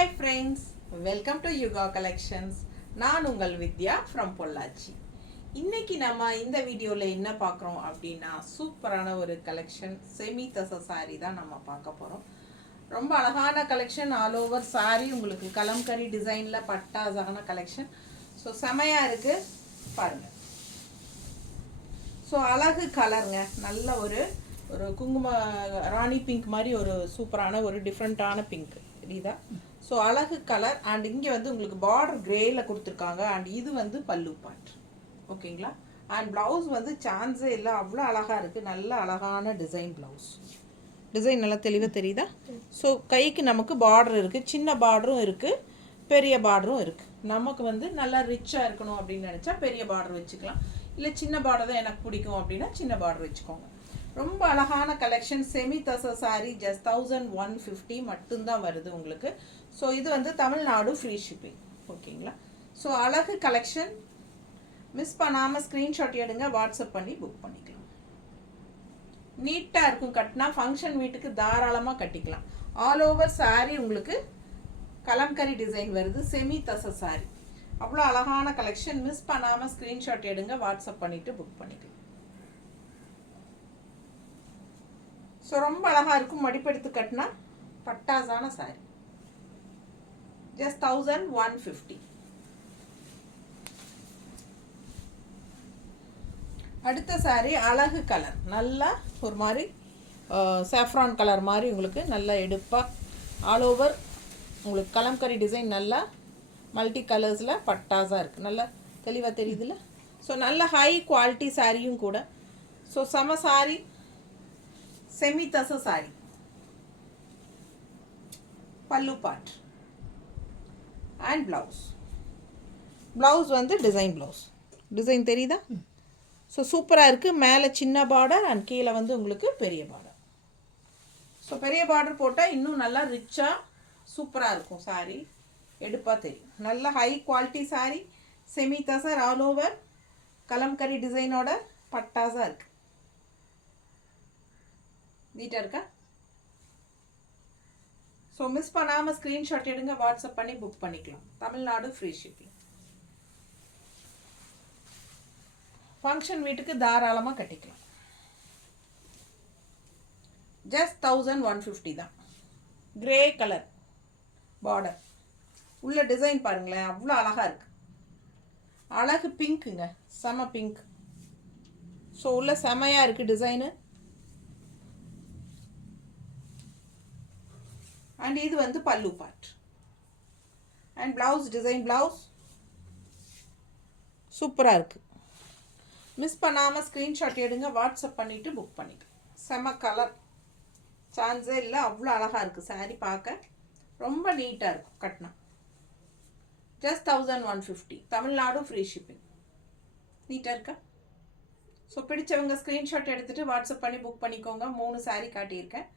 Hi friends, welcome to Yuga Collections. நான் உங்கள் வித்யா from Pollachi. இன்னைக்கு நம்ம இந்த வீடியோல என்ன பார்க்குறோம் அப்படின்னா சூப்பரான ஒரு கலெக்ஷன் செமி தச சாரி தான் நம்ம பார்க்க போகிறோம். ரொம்ப அழகான கலெக்ஷன், ஆல் ஓவர் சாரி உங்களுக்கு கலம்கரி டிசைனில் பட்டாசான கலெக்ஷன். ஸோ செமையாக இருக்குது பாருங்கள். ஸோ அழகு கலருங்க, நல்ல ஒரு குங்கும ராணி பிங்க் மாதிரி ஒரு சூப்பரான ஒரு டிஃப்ரெண்ட்டான பிங்க் இதா. ஸோ அழகு கலர் அண்ட் இங்கே வந்து உங்களுக்கு பார்டர் கிரேயில் கொடுத்துருக்காங்க. அண்ட் இது வந்து பல்லு பாட், ஓகேங்களா. அண்ட் ப்ளவுஸ் வந்து சான்ஸே இல்லை, அவ்வளோ அழகாக இருக்குது. நல்ல அழகான டிசைன் ப்ளவுஸ், டிசைன் நல்லா தெளிவாக தெரியுதா. ஸோ கைக்கு நமக்கு பார்டர் இருக்குது, சின்ன பார்டரும் இருக்குது, பெரிய பார்டரும் இருக்குது. நமக்கு வந்து நல்லா ரிச்சாக இருக்கணும் அப்படின்னு நினச்சா பெரிய பார்டர் வச்சுக்கலாம், இல்லை சின்ன பார்டர் தான் எனக்கு பிடிக்கும் அப்படின்னா சின்ன பார்டர் வச்சுக்கோங்க. ரொம்ப அழகான கலெக்ஷன். செமி தச சாரி ஜஸ்ட் 1150 மட்டும்தான் வருது உங்களுக்கு. ஸோ இது வந்து தமிழ்நாடு ஃப்ரீ ஷிப்பிங், ஓகேங்களா. ஸோ அழகு கலெக்ஷன், மிஸ் பண்ணாமல் ஸ்க்ரீன்ஷாட் எடுங்க, வாட்ஸ்அப் பண்ணி புக் பண்ணிக்கலாம். நீட்டாக இருக்கும், கட்டினா ஃபங்க்ஷன் வீட்டுக்கு தாராளமாக கட்டிக்கலாம். ஆல் ஓவர் சாரி உங்களுக்கு கலம்கரி டிசைன் வருது, செமி தச சாரி. அவ்வளோ அழகான கலெக்ஷன். மிஸ் பண்ணாமல் ஸ்க்ரீன்ஷாட் எடுங்க, வாட்ஸ்அப் பண்ணிவிட்டு புக் பண்ணிக்கலாம். ஸோ ரொம்ப அழகாக இருக்கும், மடிப்பெடுத்து கட்டினா பட்டாசான சாரி. ஜஸ்ட் 1150. அடுத்த சாரி அழகு கலர், நல்லா ஒரு மாதிரி சாஃப்ரான் கலர் மாதிரி உங்களுக்கு நல்லா எடுப்பாக ஆல் ஓவர் உங்களுக்கு கலம்கரி டிசைன் நல்லா மல்டி கலர்ஸில் பட்டாஸாக இருக்குது, நல்லா தெளிவாக தெரியுதுல்ல. ஸோ நல்ல ஹை குவாலிட்டி சாரியும் கூட. ஸோ செம சாரி, செமி தச சாரி. பல்லு பாட் அண்ட் ப்ளவுஸ். ப்ளவுஸ் வந்து டிசைன் ப்ளவுஸ், டிசைன் தெரியுதா. ஸோ சூப்பராக இருக்குது. மேலே சின்ன பார்டர் அண்ட் கீழே வந்து உங்களுக்கு பெரிய பார்டர். ஸோ பெரிய பார்டர் போட்டால் இன்னும் நல்லா ரிச்சாக சூப்பராக இருக்கும் சாரி, எடுப்பாக தெரியும். நல்ல high quality sorry, semi tussar all over kalamkari டிசைனோட பட்டாஸாக இருக்குது. நீட்டாக இருக்கா. ஸோ மிஸ் பண்ணாமல் ஸ்க்ரீன்ஷாட் எடுங்க, வாட்ஸ்அப் பண்ணி புக் பண்ணிக்கலாம். Tamil Nadu free shipping. ஃபங்க்ஷன் வீட்டுக்கு தாராளமாக கட்டிக்கலாம். ஜஸ்ட் 1150 தான். கிரே கலர் பார்டர், உள்ள டிசைன் பாருங்களேன், அவ்வளோ அழகாக இருக்குது. அழகு பிங்க்குங்க, செம பிங்க். ஸோ உள்ள செமையாக இருக்குது டிசைனு. அண்ட் இது வந்து பல்லு part and blouse, design blouse சூப்பராக இருக்குது. மிஸ் பண்ணாமல் ஸ்க்ரீன்ஷாட் எடுங்க, வாட்ஸ்அப் பண்ணிவிட்டு புக் பண்ணிக்கலாம். செம கலர், சான்ஸே இல்லை, அவ்வளோ அழகாக இருக்குது சாரி. பார்க்க ரொம்ப நீட்டாக இருக்கும் கட்டினா. ஜஸ்ட் 1150. Tamil Nadu free shipping. நீட்டாக இருக்கா. ஸோ பிடிச்சவங்க ஸ்க்ரீன்ஷாட் எடுத்துகிட்டு வாட்ஸ்அப் பண்ணி புக் பண்ணிக்கோங்க. 3 சாரி காட்டியிருக்கேன்.